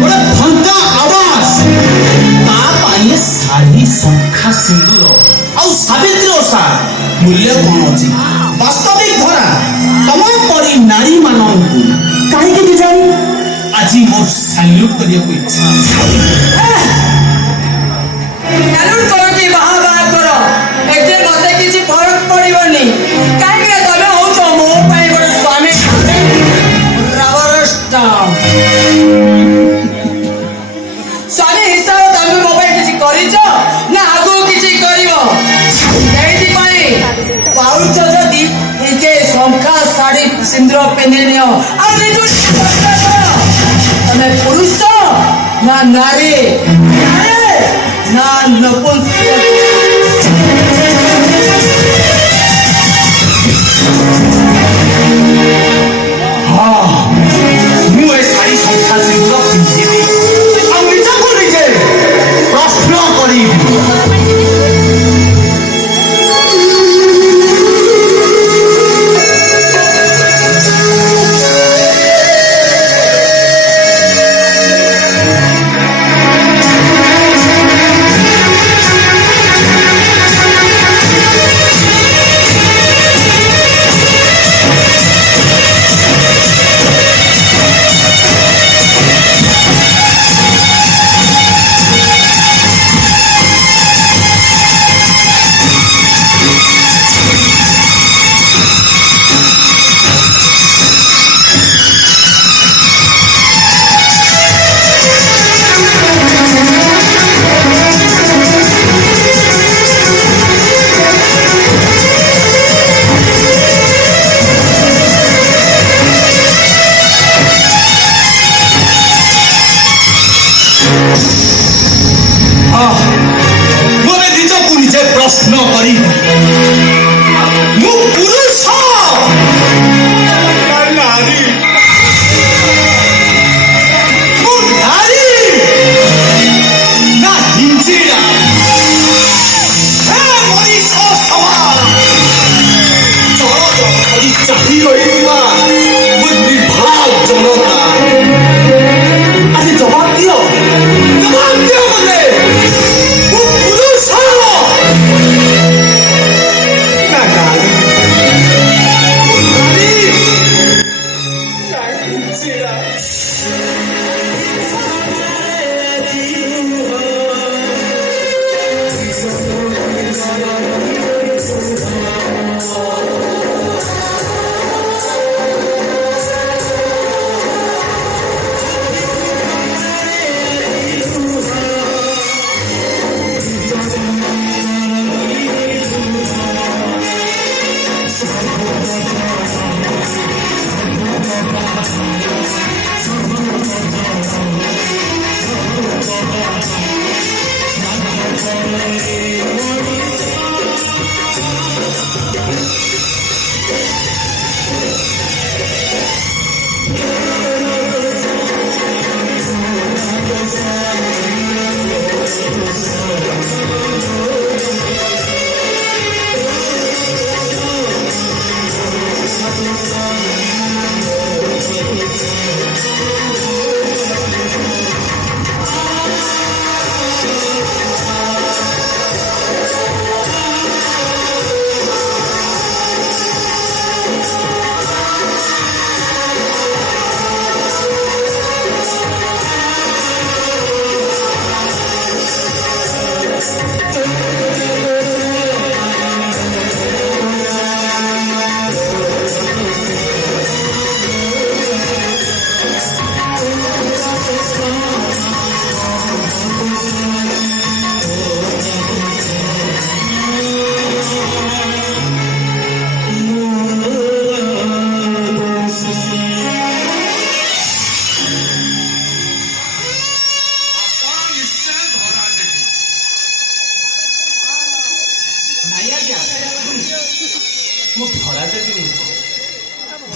ଗୋଟେ ଫଙ୍କା ଆବାସ ତା ପାଇଁ ଶାଢ଼ୀ ଶଙ୍ଖା ସିନ୍ଦୁର ଆଉ ସାବିତ୍ରୀ ଓଷା ମୂଲ୍ୟ କଣ ଅଛି? ବାସ୍ତବିକ ଧରା ତମ ପରି ନାରୀ ମାନଙ୍କୁ କାହିଁକି କେଜାଣି ଆଜି ମୋର ସାଲ୍ୟୁଟ କରିବାକୁ ଇଚ୍ଛା। ସାଲ୍ୟୁଟ କର କି ବାହା ବାହା କର, ଏଥିରେ ମତେ କିଛି ଫରକ ପଡିବନି। କାହିଁକି ତମେ ହଉଛ ମୋ ପାଇଁ ଗୋଟେ ସ୍ୱାମୀ ରବର ଷ୍ଟାମ୍ପ। ସ୍ୱାମୀ ହିସାବରେ ତମେ ମୋ ପାଇଁ କିଛି କରିଛ ନା ଆଗକୁ କିଛି କରିବ? ସେଇଥିପାଇଁ ପାଉଛ ଯଦି ନିଜେ ଶଙ୍ଖା ଶାଢ଼ୀ ସିନ୍ଦୁର ପିନ୍ଧି ନିଅ ଆଉ ନିଜକୁ ତମେ ପୁରୁଷ ନା ନାରୀ ନା ନପୁଂସକ? ହଁ ମୁଁ ଏ ଶାଢ଼ୀ ଶଙ୍ଖା ସିନ୍ଦୁର ପିନ୍ଧିବି ଆଉ ନିଜକୁ ନିଜେ ପ୍ରଶ୍ନ କରିବି। ମୁଁ ଏବେ ନିଜକୁ ନିଜେ ପ୍ରଶ୍ନ କରି ମୁଁ ପୁରୁଷ ନା ନାରୀ? ମୁଁ ନାରୀ ନା ହିଞ୍ଜିଡ଼ା? ହେ ମଣିଷ ସମାଜ ଚଳ କରି ଚାହିଁ ରହିଥିବା ମୁଁ ନିର୍ଭୟ ଜନତା, ଆଜି ଜବାବ ଦିଅ, ଜବାବ ଦିଅ ମୋତେ। ମୁଁ ପୁରୁଷ ନା ନାରୀ?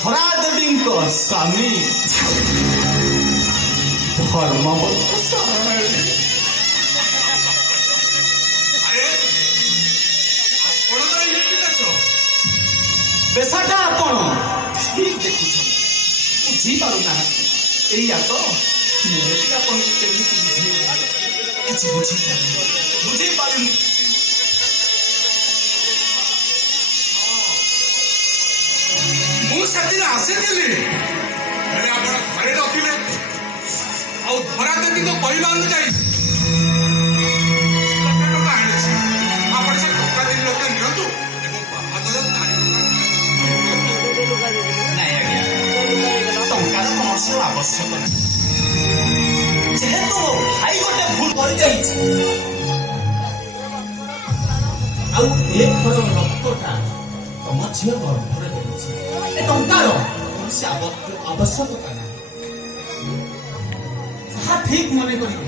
ଧରାଦେବୀଙ୍କ ସ୍ୱାମୀ ବେଶାଟା ଆପଣ ଠିକ ଦେଖୁଛନ୍ତି, ବୁଝିପାରୁନାହାନ୍ତି। ଏଇଆ ତ ମୁଁ ଆପଣଙ୍କୁ କେମିତି ବୁଝେଇବି କିଛି ବୁଝେଇପାରିନି। ମୁଁ ସେଦିନ ଆସିଥିଲି ହେଲେ ଆପଣ ଘରେ ରଖିଲେ ଆଉ ଧରା ଦେବୀଙ୍କ କହିବା ଅନୁଯାୟୀ ଲକ୍ଷେ ଟଙ୍କା ଆଣିଛି। ଆପଣ ସେ ଟଙ୍କା 3 ଲକ୍ଷ ନିଅନ୍ତୁ ଏବଂ ବାହାଘର ତାରିଖ ନାଇଁ ଆଜ୍ଞା, ଟଙ୍କାର କୌଣସି ଆବଶ୍ୟକ ନାହିଁ। ଯେହେତୁ ମୋ ଭାଇ ଗୋଟେ ଭୁଲ କରିଯାଇଛି ଆଉ ଏ ଘର ରକ୍ତଟା ତମ ଝିଅ ଗର୍ଭରେ ରହିଛି, ଏ ଟଙ୍କାର କୌଣସି ଆବଶ୍ୟକତା ନାହିଁ। ଯାହା ଠିକ ମନେ କରିବ